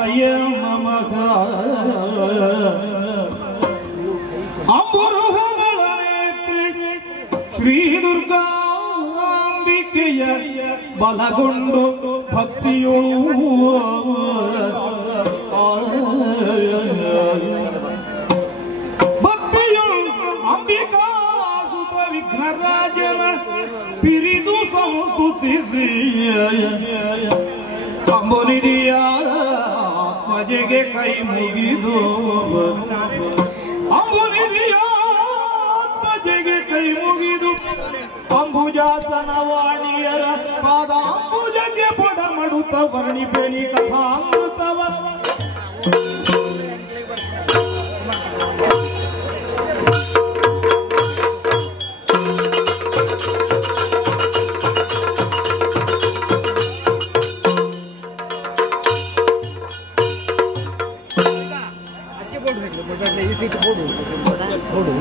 ಅಭಯ ಮಮಗ ಅಂಬುರುಹಗಳ ನೇತ್ರಿ ಶ್ರೀ ದುರ್ಗಾಂಬಿಕೆಯ ಬಲಗೊಂಡು ಭಕ್ತಿಯೋಳು ಅಂಬಿಕಾ ಸುತ ವಿಘ್ನರಾಜನ ಪಿರಿದು ಸಂಸ್ತುತಿಸಿ ಅಂಬುನಿಧಿಯ ಆತ್ಮಜೆಗೆ ಕೈ ಮುಗಿದು ಅಂಬುನಿಧಿಯ ಆತ್ಮಜೆಗೆ ಕೈ ಮುಗಿದು ಅಂಬುಜಾಸನ ವಾಣಿಯರ ಪಾದ ಅಂಬುಜಕ್ಕೆ ಪೊಡ ಮಡುತ್ತ ವರ್ಣಿಪೆನಿ ಕಥಾಮೃತವ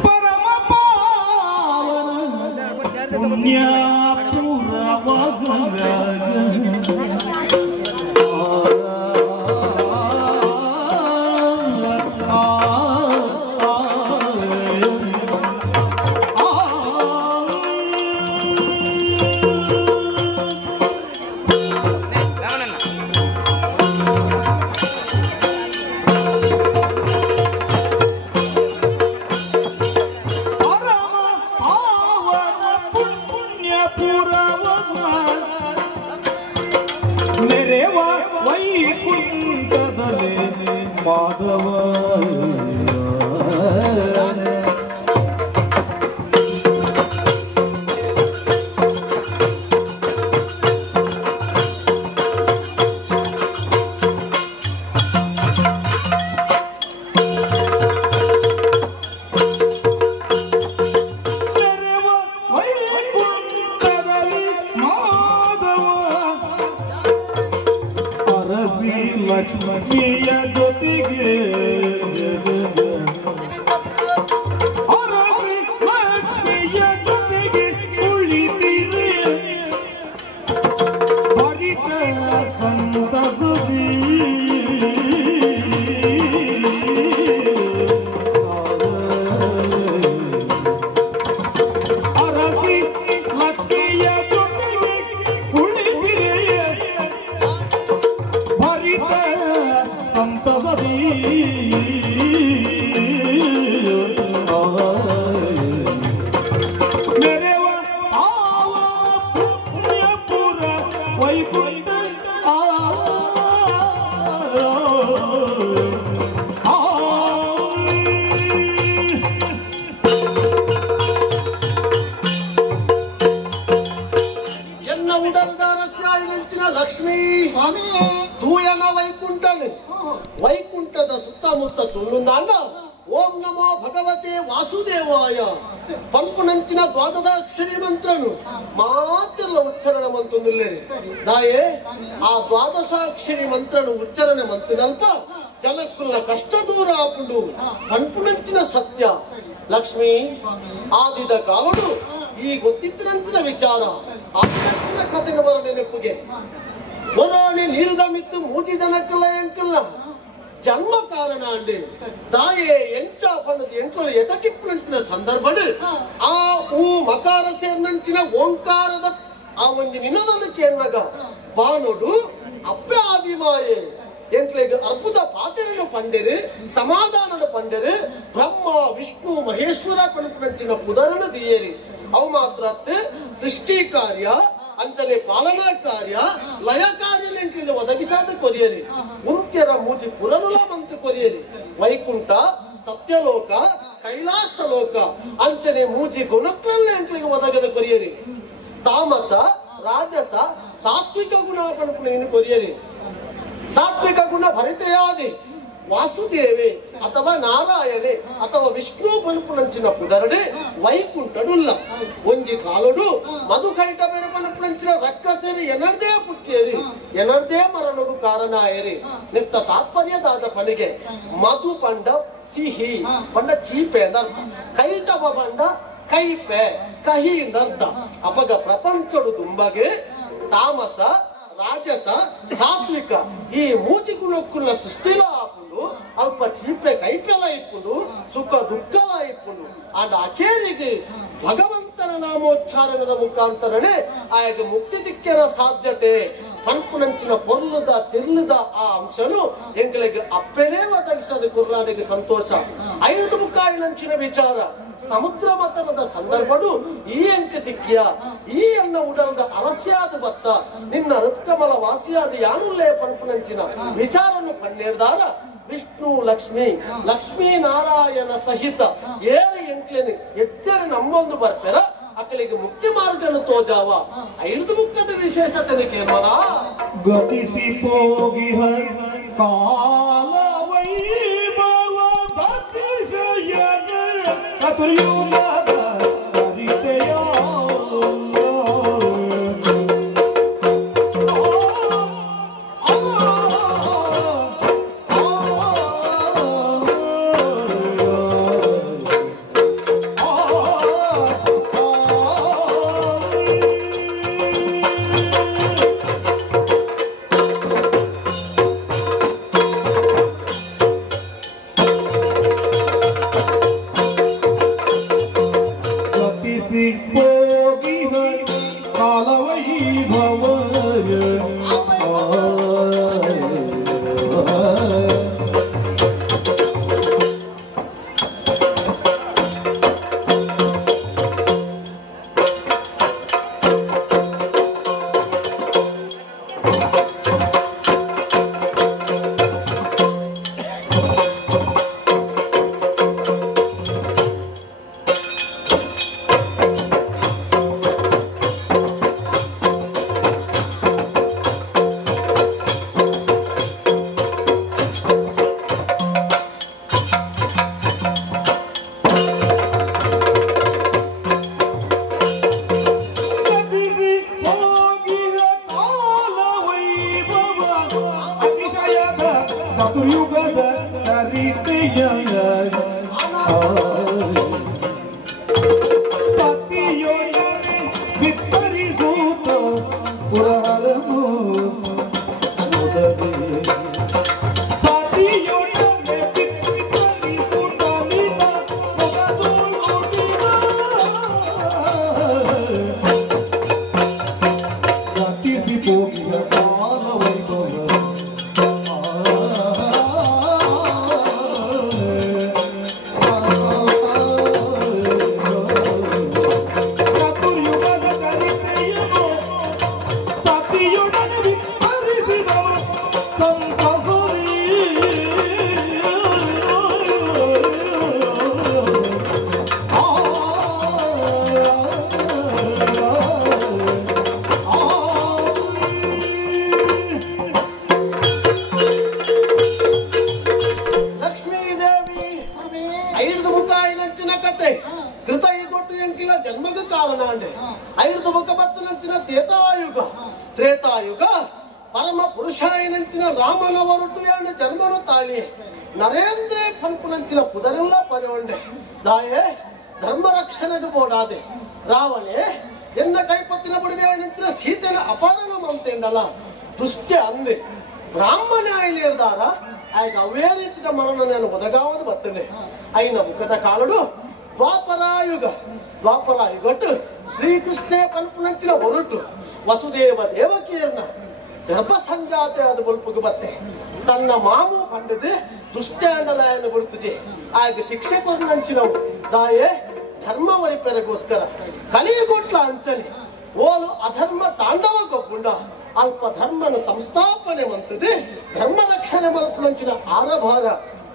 ಪರಮ ಪಾವನ ಪುಣ್ಯಪುರವಗ ಲಕ್ಷ್ಮೀಯ ಜೊತೆಗೆ ಲಕ್ಷ್ಮಿಯ ಜೊತೆಗೆ ಕುಳಿತಿರೆ ಭರಿತ ಸಂತಸದಿ ಅರಸಿ ಲಕ್ಷ್ಮಿಯ ಜೊತೆಗೆ ಕುಳಿತಿರೆ ಭರಿತ ಸಂತಸದಿ ಮೆರೆವ ಆವ ಪುಣ್ಯಪುರ ವೈಕುಂಠ ಎನ್ನ ಉಡಲ್ದಾರಸ್ಯಾಯಿ ನಿಂಚಿನ ಲಕ್ಷ್ಮೀ ಸ್ವಾಮಿ ತೂಯನ ವೈಕುಂಠನೆ ವೈಕುಂಠದ ಸುತ್ತಮುತ್ತ ತುಳುಂದಾಗ ಓಂ ನಮೋ ಭಗವತೆ ವಾಸುದೇವಾಯ ಪಂಪುನಂಚಿನ ದ್ವಾದಶಾಕ್ಷರಿ ಮಂತ್ರನು ಮಾತೆಲ್ಲ ಉಚ್ಚಾರಣ ಮಂತುಂದಿಲ್ಲೇ ದಾಯೇ ಆ ದ್ವಾದಶಾಕ್ಷರಿ ಮಂತ್ರನು ಉಚ್ಚಾರಣೆ ಮಂತಿನಲ್ಪ ಜನಕ್ಕುಲ್ಲ ಕಷ್ಟ ದೂರ ಆಪುಂಡು ಪಂಪುನಂಚಿನ ಸತ್ಯ ಲಕ್ಷ್ಮಿ ಆದಿದ ಕಾಲಡು ಈ ಗೊತ್ತಿತ್ತಿನಂಚಿನ ವಿಚಾರ ಆದಿನಂಚಿನ ಕಥೆಗೆ ಬರ ನೆನಪಿಗೆ ಒರಾಣಿ ನೀರಿದ ಮಿತ್ತು ಮೂಜಿ ಜನಕ್ಕಲ್ಲ ಎಂಕಲ್ಲ ಜನ್ಮ ಕಾರಣ ಅಂಡಿ ದಾಯೇ ಎಂಚ ಪನ್ನದ ಎಂಕಲು ಎತಟಿಪ್ಪುನಂಚಿನ ಸಂದರ್ಭಡು ಆ ಊ ಮಕಾರ ಸೇರ್ನಂಚಿನ ಓಂಕಾರದ ಆ ಒಂದು ನಿನನಕ್ಕೆ ಎನ್ನಗ ಬಾನೊಡು ಅಪ್ಪೆ ಆದಿಮಾಯೆ ಎಂಟ್ಲೆಗ್ ಅರ್ಬುದ ಪಾತೆರನ್ನು ಪಂಡೆರು ಸಮಾಧಾನದ ಪಂಡೆರು ಬ್ರಹ್ಮ ವಿಷ್ಣು ಮಹೇಶ್ವರ ಪಣಪುನಂಚಿನ ಪುದರನ ದಿಯೇರಿ ಅವು ಮಾತ್ರ ಸೃಷ್ಟಿ ಕಾರ್ಯ ಅಂಚನೆ ಪಾಲನಾ ಕಾರ್ಯ ಲಯ ಕಾರ್ಯ ಒದಗಿಸಾದ ಕೊರಿಯರಿ ಮುಂತ್ಯರ ಮೂಜಿ ಪುರನುಲ ಮಂತು ಕೊರಿಯರಿ ವೈಕುಂಠ ಸತ್ಯಲೋಕ ಕೈಲಾಸ ಲೋಕ ಅಂಚನೆ ಮೂಜಿ ಗುಣಕ್ಕಲ್ಲಿ ಒದಗದ ಕೊರಿಯರಿ ತಾಮಸ ರಾಜಸ ಸಾತ್ವಿಕ ಗುಣ ಪಣಪುನ ಕೊರಿಯರಿ ಸಾತ್ವಿಕ ಗುಣ ಭರಿತೆಯಾದಿ ವಾಸುದೇವೆ ಅಥವಾ ನಾರಾಯಣೆ ಅಥವಾ ವಿಷ್ಣು ಪಣಪುನಂಚಿನ ಪುದರಡೆ ವೈಕುಂಠಡುಲ್ಲ ಒಂಜಿ ಕಾಲುಡು ಮಧು ಕೈಟ ಬೇರೆ ಪಣಪುನಂಚಿನ ರಕ್ಕಸರಿ ಎನರ್ದೇ ಪುಟ್ಟಿಯರಿ ಎನರ್ದೇ ಮರಣಗೂ ಕಾರಣ ಆಯರಿ ನಿತ್ತ ತಾತ್ಪರ್ಯದಾದ ಪನಿಗೆ ಮಧು ಪಂಡ ಸಿಹಿ ಪಂಡ ಚೀಪೆ ಅಂದರ್ಥ ಕೈಟವ ಪಂಡ ಕೈಪೆ ಕಹಿ ಅಂದರ್ಥ ಅಪಗ ಪ್ರಪಂಚಡು ದುಂಬಗೆ ತಾಮಸ ರಾಜಸ ಸಾತ್ವಿಕ ಈ ಮೂಚಿ ಗುಣಕ್ಕುನ್ನ ಸೃಷ್ಟಿಲ ಹಾಕೊಂಡು ಅಲ್ಪ ಚೀಪೆ ಕೈಪೆಲ ಇಟ್ಕೊಂಡು ಸುಖ ದುಃಖಲ ಇಟ್ಕೊಂಡು ಅಂಡ್ ಅಖೇರಿಗೆ ಭಗವಂತನ ನಾಮೋಚ್ಚಾರಣದ ಮುಖಾಂತರನೇ ಆಗ ಮುಕ್ತಿ ದಿಕ್ಕರ ಸಾಧ್ಯತೆ ಪಂಪುನಂಚಿನ ಪೊರ್ಲುದ ತಿರ್ಲುದ ಆ ಅಂಶನು ಎಂಕಲಿಗೆ ಅಪ್ಪೆನೇ ಒದಗಿಸದ ಕುರ್ರಾನಿಗೆ ಸಂತೋಷ 5 ಮುಕ್ಕಾಯಿನಂಚಿನ ವಿಚಾರ ಸಮುದ್ರ ಮತನದ ಸಂದರ್ಭಡು ಈ ಅಂಕ ದಿಕ್ಕಿಯ ಈ ಅನ್ನ ಉಡಲದ ಅಲಸ್ಯಾದ ಬತ್ತ ನಿನ್ನ ಹೃತ್ಕಮಲ ವಾಸಿಯಾದ ಯಾನುಲ್ಲೇ ಪಂಪುನಂಚಿನ ವಿಚಾರನು ಪನ್ನೇರ್ದಾರ ವಿಷ್ಣು ಲಕ್ಷ್ಮೀ ನಾರಾಯಣ ಸಹಿತ ಏಳು ಎಂಕ್ಲೇನೆ ಎಟ್ಟರೆ ನಮ್ಮೊಂದು ಬರ್ತಾರ ಅಕ್ಕಳಿಗೆ ಮುಕ್ತಿ ಮಾರ್ಗನು ತೋಜಾವ 5 ಮುಖದ ವಿಶೇಷತೆ ಕೇಳೋಣ ಗತಿಸಿ ಹೋಗಿ ಕಾಲ ವೈಭವ ಕತುರ್ಯುಗದ ಹರಿತೆಯ ತ್ರೇತಾಯುಗ ಪರಮ ಪುರುಷಾಯನಂಚಿನ ರಾಮನವರುಟ್ಟು ಯಾನ ಜನ್ಮನು ತಾಳಿ ನರೇಂದ್ರ ಪಂಪುನಂಚಿನ ಪುದರೆಲ್ಲ ಪರಿವಂಡೆ ದಾಯೆ ಧರ್ಮ ರಕ್ಷಣೆಗೆ ಬೋಡಾದೆ ರಾವಣೆ ಎನ್ನ ಕೈಪತ್ತಿನ ಬುಡಿದೆ ನಿಂತಿನ ಸೀತೆನ ಅಪಾರಣ ಮಂತೆಂಡಲ್ಲ ದುಷ್ಟ ಅಂದೆ ಬ್ರಾಹ್ಮಣ ಆಯ್ಲಿರ್ದಾರ ಆಗ ಅವೇ ರೀತಿಯ ಮರಣ ನಾನು ಒದಗಾವದು ಬರ್ತೇನೆ ಐನ ಮುಖದ ಕಾಲಡು ದ್ವಾಪರಾಯುಗಟ್ಟು ಶ್ರೀಕೃಷ್ಣ ಪಂಪುನಂಚಿನ ಹೊರಟು ವಸುದೇವ ದೇವಕಿಯರನ್ನ ಗರ್ಭ ಸಂಜಾತೆ ಆದ ಬಲ್ಪುಗೆ ಬತ್ತೆ ತನ್ನ ಮಾಮು ಪಂಡದೆ ದುಷ್ಟಾಂಡಲಾಯನ ಬಿಡುತ್ತದೆ ಆಗ ಶಿಕ್ಷಕರು ನಂಚಿನವು ದಾಯೆ ಧರ್ಮ ವರಿಪೆರಗೋಸ್ಕರ ಕಲಿಯಗೊಟ್ಲ ಅಂಚನೆ ಓಲು ಅಧರ್ಮ ತಾಂಡವ ಗೊಬ್ಬುಂಡ ಅಲ್ಪ ಧರ್ಮನ ಸಂಸ್ಥಾಪನೆ ಮಂತದೆ ಧರ್ಮ ರಕ್ಷಣೆ ಮಲ್ಪುನಂಚಿನ ಆರಭಾರ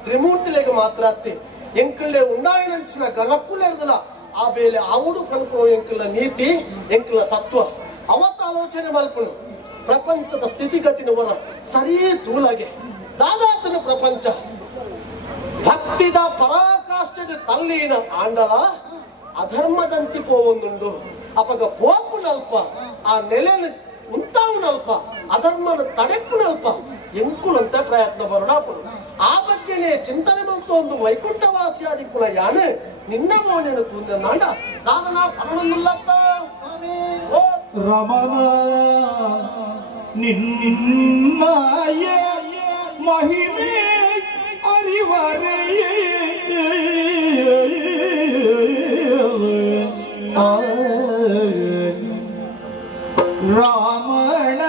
ತ್ರಿಮೂರ್ತಿಲೆಗೆ ಮಾತ್ರ ಅತ್ತೆ ಎಂಕಲ್ಲೇ ಉಂಡಾಯನಂಚಿನ ಗಣಕ್ಕುಲೆರ್ದಲ ಆ ಬೇಲೆ ಆವುಡು ಕಲ್ಪು ಎಂಕಲ ನೀತಿ ಎಂಕಲ ತತ್ವ ಅವತ್ತ ಆಲೋಚನೆ ಮಲ್ಪನು ಪ್ರಪಂಚದ ಸ್ಥಿತಿಗತಿನವರ ಸರಿ ತೂಲಗೆ ದಾದಾತನ ಪ್ರಪಂಚ ಭಕ್ತಿದ ಪರಾಕಾಷ್ಠದ ತಲ್ಲೀನ ಆಂಡಲ ಅಧರ್ಮದಂತಿ ಪೋವೊಂದುಂಡು ಅಪಗ ಪೋಪುನಲ್ಪ ಆ ನೆಲೆನ ಉಂತಾವುನಲ್ಪ ಅಧರ್ಮನ ತಡೆಪ್ಪುನಲ್ಪ ಎಂಕುಲಂತ ಪ್ರಯತ್ನ ಬರೋಣಾಪುಡು ಆ ಬಗ್ಗೆನೇ ಚಿಂತನೆ ಮಲ್ತು ಒಂದು ವೈಕುಂಠವಾಸಿಯಾದಿ ಪುನ ಯಾನೆ ನಿನ್ನ ಮೋನೇನು ತುಂದ ನಾಡ ದಾದನ ಪರಮನ್ನುಲ್ಲತ್ತ ರಮಣ ನಿನ್ನಯ ಮಹಿಮೆ ಅರಿವರೇ ರಾಮಣ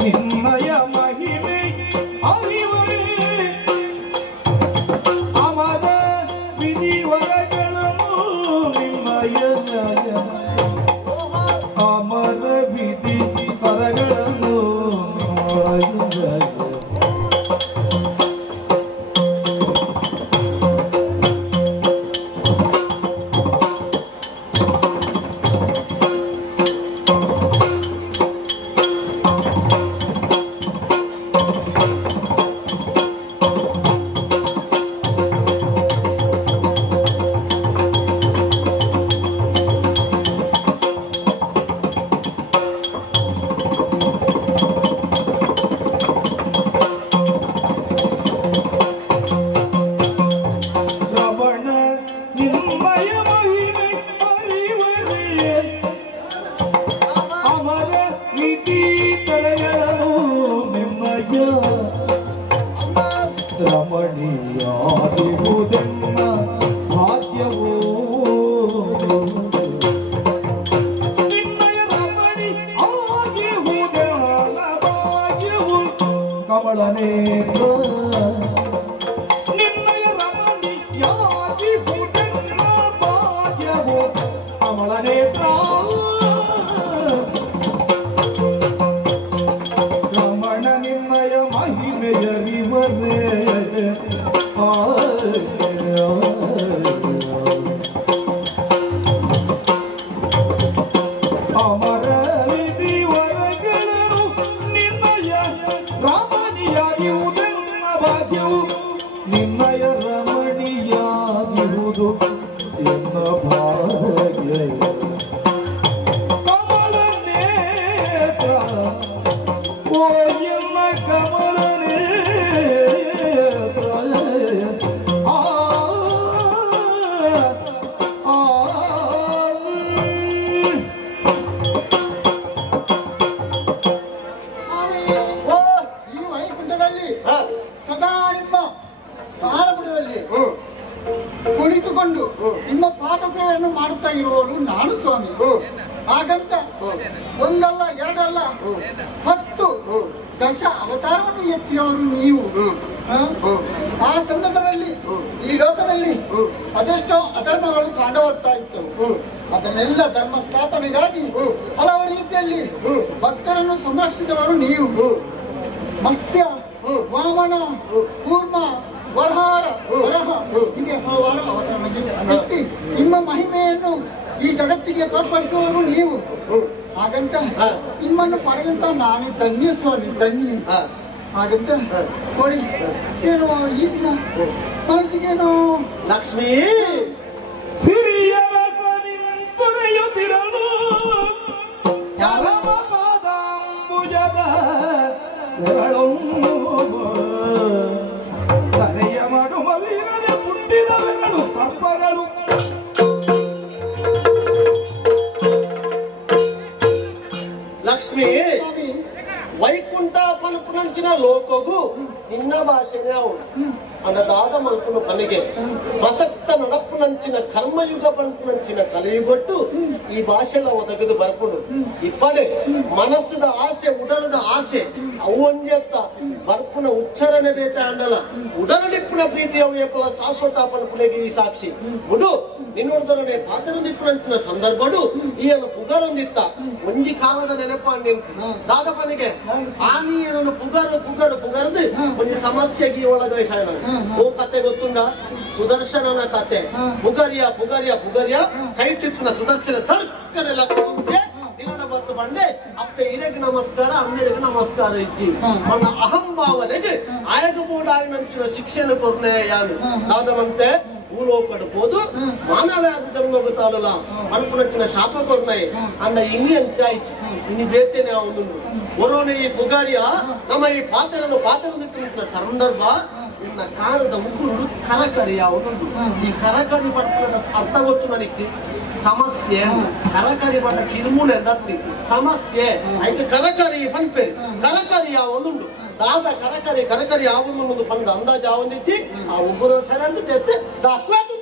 ನಿರ್ಣಯ ಮಹಿಮೆ ಅರಿವರೇ ಅಮರ ವಿಧಿ ಪರಗಳನ್ನು ರಮಣೀಯಾದಿರುವುದೆನ್ನ ಭಾಗ್ಯವೋ ನಿನ್ನಯ ರಮಣೀಯಾದಿರುವುದೆನ್ನ ಭಾಗ್ಯವು ಕಮಲ ನೇತ್ರ ನಿನ್ನಯ ರಮಣೀಯಾದಿರುವುದೆನ್ನ ಭಾಗ್ಯವು ಕಮಲ ನೇತ್ರ ರಮಣ ನಿನ್ನಯ ಮಹಿಮೆಯರಿವರೇ ಅಮರ ವಿಧಿ ವರಗಳು ನಿನ್ನಯ ರಮಣೀಯಾಗಿರುವುದೆನ್ನ ಭಾಗ್ಯವು ನಿನ್ನಯ ರಮಣೀಯಾಗಿರುವುದು ಎನ್ನ ಭಾಗ್ಯ ಕಮಲ ನೇತ್ರ ಓ ಎನ್ನ ಕಮಲ ಕುಳಿತುಕೊಂಡು ನಿಮ್ಮ ಪಾದ ಸೇವೆಯನ್ನು ಮಾಡುತ್ತಾ ಇರುವವರು ನಾನು ಸ್ವಾಮಿ. ಹಾಗಂತ ಒಂದಲ್ಲ ಎರಡಲ್ಲ 10 ದಶ ಅವತಾರವನ್ನು ಎತ್ತಿಯವರು ನೀವು. ಆ ಸಂದರ್ಭದಲ್ಲಿ ಈ ಲೋಕದಲ್ಲಿ ಅದೆಷ್ಟೋ ಅಧರ್ಮಗಳು ತಾಂಡವತ್ತಾ ಇದ್ದವು. ಅದನ್ನೆಲ್ಲ ಧರ್ಮ ಸ್ಥಾಪನೆಗಾಗಿ ಹಲವು ರೀತಿಯಲ್ಲಿ ಭಕ್ತರನ್ನು ಸಂರಕ್ಷಿಸಿದವರು ನೀವು. ಮತ್ಸ್ಯ, ವಾಮನ, ಕೂರ್ಮ, ವರಹ ಹೀಗೆ ಹಲವಾರು ಅವತಾರಗಳಿಗೆ ಎತ್ತಿ ನಿಮ್ಮ ಮಹಿಮೆಯನ್ನು ಈ ಜಗತ್ತಿಗೆ ತೋರ್ಪಡಿಸುವವರು ನೀವು. ಹಾಗಂತ ನಿಮ್ಮನ್ನು ಪಡೆದಂತ ನಾನು ಧನ್ಯ ಸ್ವಾಮಿ, ಧನ್ಯ. ಹಾಗಂತ ನೋಡಿ, ಏನು ಈ ದಿನ ಮನಸ್ಸಿಗೇನು ಲಕ್ಷ್ಮೀ ಸಿರಿಯರ ತೊರೆಯುತ್ತಿರಲು ಚಲಮಪಾದಾಂಬುಜದ ತಲೆಯ ಮಡುಮಲಿರದೆ ಹುಟ್ಟಿದವೆಗಳು ಸರ್ಪಗಳು. ಲಕ್ಷ್ಮೀ ವೈಕುಂಠ ಪನುಪುನಂಚಿನ ಲೋಕಗೂ ನಿನ್ನ ಭಾಷೆನೇ ಅವಳು ಅನ್ನದಾದ ಮಲ್ಪುನ ಪನಿಗೆ ಪ್ರಸಕ್ತ ನಡಪುನಂಚಿನ ಕರ್ಮಯುಗ ಪನುಪುನಂಚಿನ ಕಲಿಯುಗೊಟ್ಟು ಈ ಭಾಷೆಲ್ಲ ಒದಗದು ಬರ್ಪುಡು ಇಪ್ಪಡೆ ಮನಸ್ಸದ ಆಸೆ ಉಡಲದ ಆಸೆ ಅವು ಒಂಜೆತ್ತ ಬರ್ಪುನ ಉಚ್ಚಾರಣೆ ಬೇತೆ ಅಂಡಲ ಉಡಲಡಿಪ್ಪುನ ಪ್ರೀತಿ ಅವು ಎಪ್ಪಲ ಶಾಶ್ವತ ಪನುಪುನೆಗೆ ಈ ಸಾಕ್ಷಿ ಉಡು ನಿನ್ನೊಡದರನೆ ಪಾತರದಿಪ್ಪುನಂಚಿನ ಸಂದರ್ಭಡು ಈಯನು ಪುಗರೊಂದಿತ್ತ ಒಂಜಿ ಕಾಲದ ನೆನಪಾಂಡೆ ದಾದಪನಿಗೆ ಆನೀಯನನ್ನು ಪುಗರದು ಒಂಜಿ ಸಮಸ್ಯೆಗೆ ಒಳಗಾಯಿಸಾಯ ಓ ಕತೆ ಗೊತ್ತುಂಡ ಸುದರ್ಶನನ ಕತೆ ಪುಗರಿಯ ಕೈ ಟಿಪ್ಪಿನ ಸುದರ್ಶನ ತರ್ಕನೆಲ್ಲ ನಿನ್ನ బత్తు బండే అప్పుడు ఇరగ నమస్కారం అందరికి నమస్కారం ఇచ్చి మన అహంభావనకి ఆయకపోవడం ఆయన శిక్షణ కొరనేయాలి నాదమంతే భూలోపడు పోదు మానవ్యాధి జన్మగుతాలులా అనుకున్న శాప కొరనాయి అంద ఇన్ని అంచాయిచి ఇన్ని ಬೇತೇನೆ ಅವನು ಒರೋನೆ ಈ ಬುಗಾರಿಯ ನಮ್ಮ ಈ ಪಾತ್ರನು ತಿಂತಿನ ಸಂದರ್ಭ ಇನ್ನ ಕಾರದ ಉಗುರು ಕರಕರಿ ಯಾವುದು ಈ ಕರಕರಿ ಪಟ್ಟಣದ ಅರ್ಥ ಗೊತ್ತು ನನಗೆ ಸಮಸ್ಯೆ ಕರಕರಿ ಪಟ್ಟ ಕಿರುಮೂಲೆ ದತ್ತಿ ಸಮಸ್ಯೆ ಐತೆ ಕರಕರಿ ಪಂಪೇರಿ ಕರಕರಿ ಯಾವುದು ದಾದ ಕರಕರಿ ಯಾವುದು ಬಂದ ಅಂದಾಜು ಯಾವನಿಚ್ಚಿ ಆ ಉಗುರು ಸರಿ ತೆತ್ತೆ ದಾಖಲಾತಿ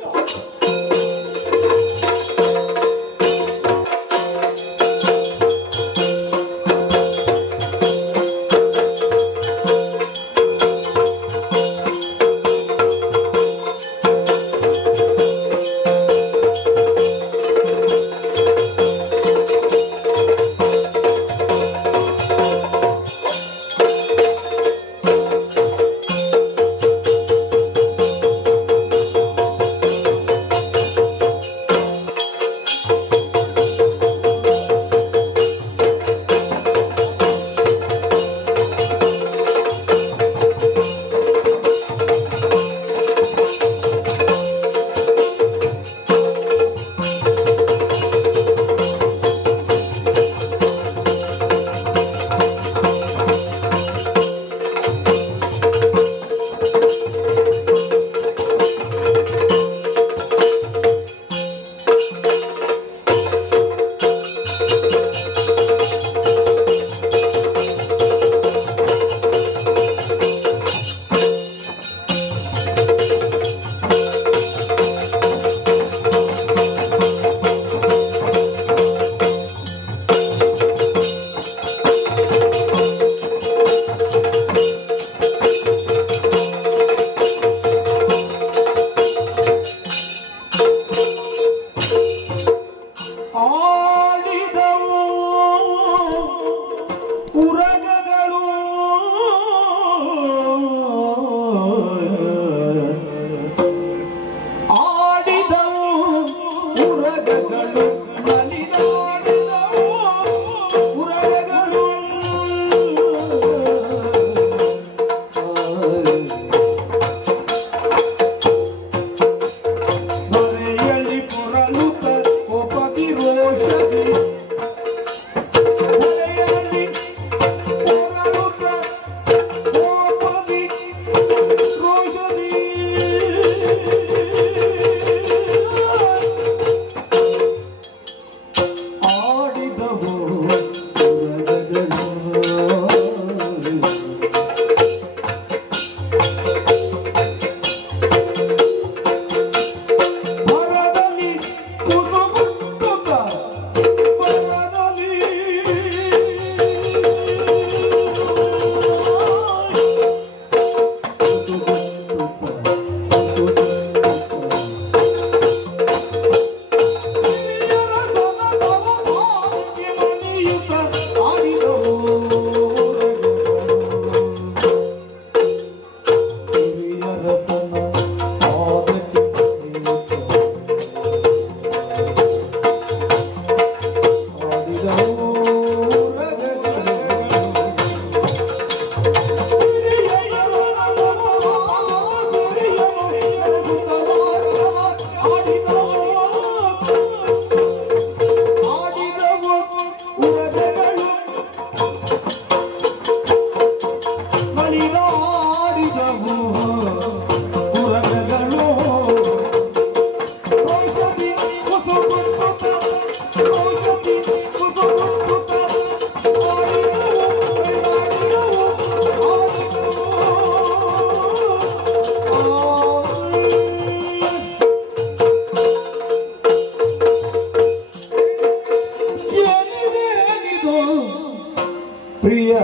ಪ್ರಿಯ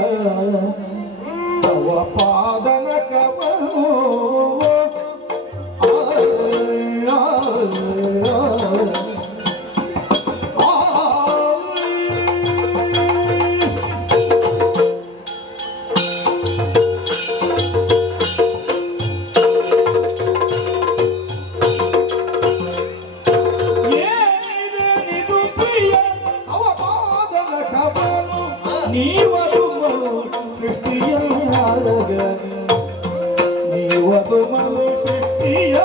ತವ ಪಾದನ ಕವನು ಕ ಮಲು ಶಕ್ತಿಯ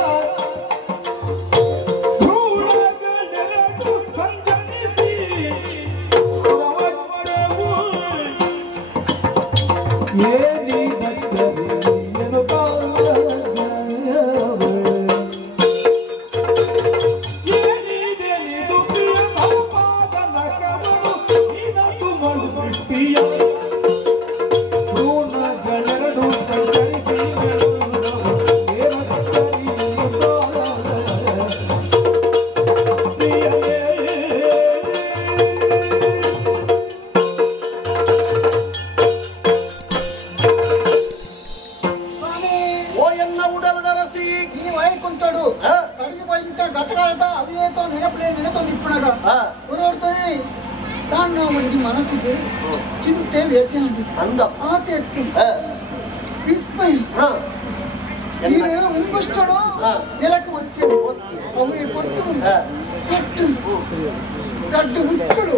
ಮನಸ್ಸಿಗೆ ಚಿಂತೆ ವ್ಯಥೆ ಅಂದ ವಿಸ್ಮಯ ಉಂಗುಷ್ಟನು ನೆಲಕ್ಕೆ ಒತ್ತಿ ಅವಿಗೆ ಕೊಟ್ಟು ರಡ್ಡು ಹುಚ್ಚುಡು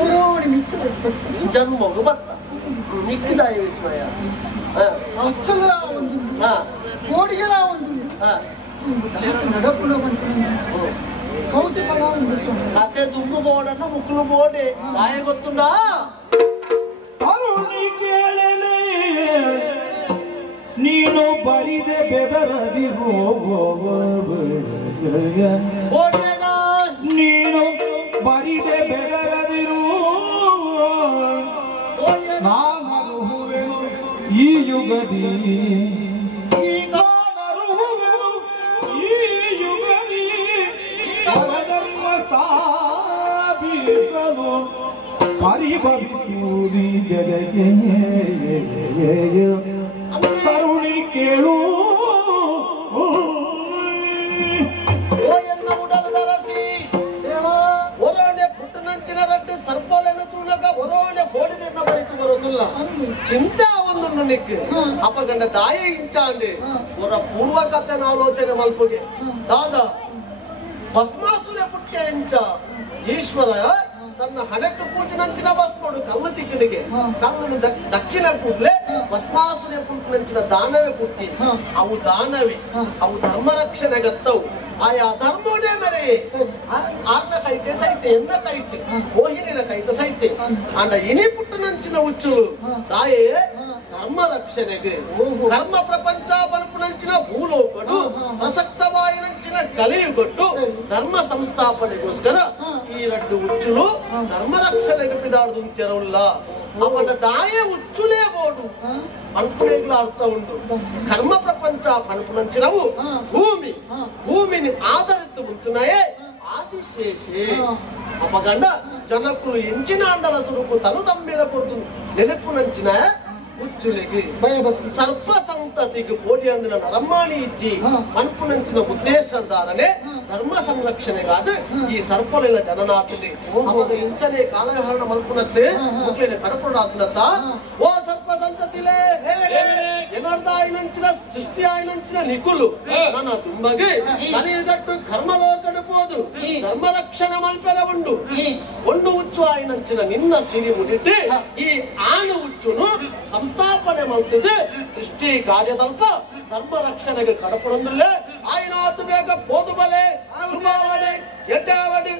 ಊರೋಡಿ ಮಿಕ್ಕ ಜನ್ಮವು ಬತ್ತ ನಿಕ್ಕಿದಾಯ ವಿಸ್ಮಯ ಅಚ್ಚಲ ಒಂದು ಕೋಡಿಗಳ ಒಂದು ನಡಪುಡ కౌతుకలా ఉంది అదే దుమ్ము బోడన్న ముక్కులు బోడే నాయ గొత్తుండా ತರುಣಿ ಕೇಳಲೆ ನೀನು ಬರಿದೆ ಬೆದರದಿರೋ ನೀನು ಬರಿದೆ ಬೆದರದಿರು ನಾನರುಹುವೆನು ಈ ಯುಗದಿ ಪರಿಭವಿಸುವುದಿ ಜಗಕ್ಕೆ ಕರುಣಿ ಕೇಳು ಎನ್ನ ಉಡಲದರಸಿ ಒರೋನೆ ಪುಟ್ಟನಂಚಿನ ರಡ್ಡು ಸರ್ಪೋಲೆನ ತೂನಗ ಒರೋನೆ ಬೋಡಿದೆನ್ನ ಬರಿತು ಬರೋದಿಲ್ಲ ಚಿಂತೆ ಒಂದು ನಿಕ್ಕು ಅಪಗಂಡ ದಾಯ ಇಂಚಾಂಡಿ ಒರ ಪೂರ್ವಕಥನ ಆಲೋಚನೆ ಮಲ್ಪುಗೆ ದಾದ ಭಸ್ಮಾಸುರ ಪುಟ್ಟ ಇಂಚ ಈಶ್ವರ ತನ್ನ ಹಣಕ್ಕೆ ಪೂಜನಂಚಿನ ಭಸ್ಮಡು ಕಲ್ಲು ತಿಕ್ಕಡಿಗೆ ಕಲ್ಲನ್ನು ದಕ್ಕಿನ ಕೂಡಲೇ ಭಸ್ಮಾಸುರ ಪುಟ್ಟನಂಚಿನ ದಾನವೇ ಪುಟ್ಟಿ ಅವು ದಾನವೇ ಅವು ಧರ್ಮ ರಕ್ಷಣೆಗತ್ತವು ಆಯಾ ಧರ್ಮೋಡೆ ಮೇರೆ ಆತ ಕೈತೆ ಸೈತೆ ಎನ್ನ ಕೈತೆ ಮೋಹಿನಿನ ಕೈತೆ ಸೈತೆ ಅಂಡ ಇನಿ ಪುಟ್ಟನಂಚಿನ ಹುಚ್ಚು ತಾಯೇ ಧರ್ಮ ರಕ್ಷಣೆಗೆ ಧರ್ಮ ಪ್ರಪಂಚ ಬಲ್ಪುನಂಚಿನ ಭೂಲೋಕಡು ಪ್ರಸಕ್ತವಾಯಿನಂಚಿನ ಕಲಿಯುಗೊಟ್ಟು ಧರ್ಮ ಸಂಸ್ಥಾಪನೆಗೋಸ್ಕರ ಈ ರಡ್ಡು ಹುಚ್ಚುಲು ಧರ್ಮ ರಕ್ಷಣೆಗೆ ಬಿದಾಡುದು ಅಂತ್ಯರವುಲ್ಲ ಅವನ ದಾಯ ಹುಚ್ಚುಲೇ ಬೋಡು ಅಲ್ಪನೆಗಳ ಅರ್ಥ ಉಂಟು ಕರ್ಮ ಪ್ರಪಂಚ ಪಲ್ಪುನಂಚಿನವು ಭೂಮಿನಿ ಆಧರಿತ ಮುಂತುನಾಯೇ ಆದಿಶೇಷೆ ಅಪಗಂಡ ಜನಕ್ಕಳು ಎಂಚಿನ ಅಂಡಲ ಸುರುಕು ತನು ತಮ್ಮಿಲ ಕೊಡ್ತು ನೆನಪುನಂಚಿನ ಹುಚ್ಚುಲಿಗೆ ಸರ್ಪ ಸಂತತಿಗೆ ಕೋಟಿ ಅಂದಿನ ನರಮ್ಮಾಣಿ ಇಚ್ಚಿ ಅನ್ಪುನಂಚಿನ ಉದ್ದೇಶಧಾರನೆ ಧರ್ಮ ಸಂರಕ್ಷಣೆಗಾದ ಈ ಸರ್ಪಲೆಲ್ಲ ಜನನಾಥನೆ ಅವಾಗ ಇಂಚನೆ ಕಾಲಹರಣ ಮಲ್ಪುನತ್ತೆ ಮುಖ್ಯನೆ ಕಡಪುಡಾತ್ನತ್ತ ಓ ಸರ್ಪ ಸಂತತಿಲೇ ಏನರ್ಥ ಆಯ್ನಂಚಿನ ಸೃಷ್ಟಿ ಆಯ್ನಂಚಿನ ನಿಕುಲು ನನ್ನ ತುಂಬಗೆ ಕಲಿಯದಟ್ಟು ಕರ್ಮಲೋ ಕಡುಪೋದು ಧರ್ಮ ರಕ್ಷಣೆ ಮಲ್ಪೆರ ಉಂಡು ಒಂದು ಹುಚ್ಚು ಆಯ್ನಂಚಿನ ನಿನ್ನ ಸಿರಿ ಮುಡಿತೆ ಈ ಆನು ಹುಚ್ಚುನು ಸಂಸ್ಥಾಪನೆ ಮಾಡ್ತಿದೆ ಸೃಷ್ಟಿ ಕಾರ್ಯದಲ್ಪ ಧರ್ಮ ರಕ್ಷಣೆಗೆ ಕಡಪಡೊಂದಿಲ್ಲ ಆಯ್ನಾತು ಬೇಗ ಬೋದು ಬಲೆ ಸುಮಾವಡೆ ಎಡ್ಡಾವಡೆ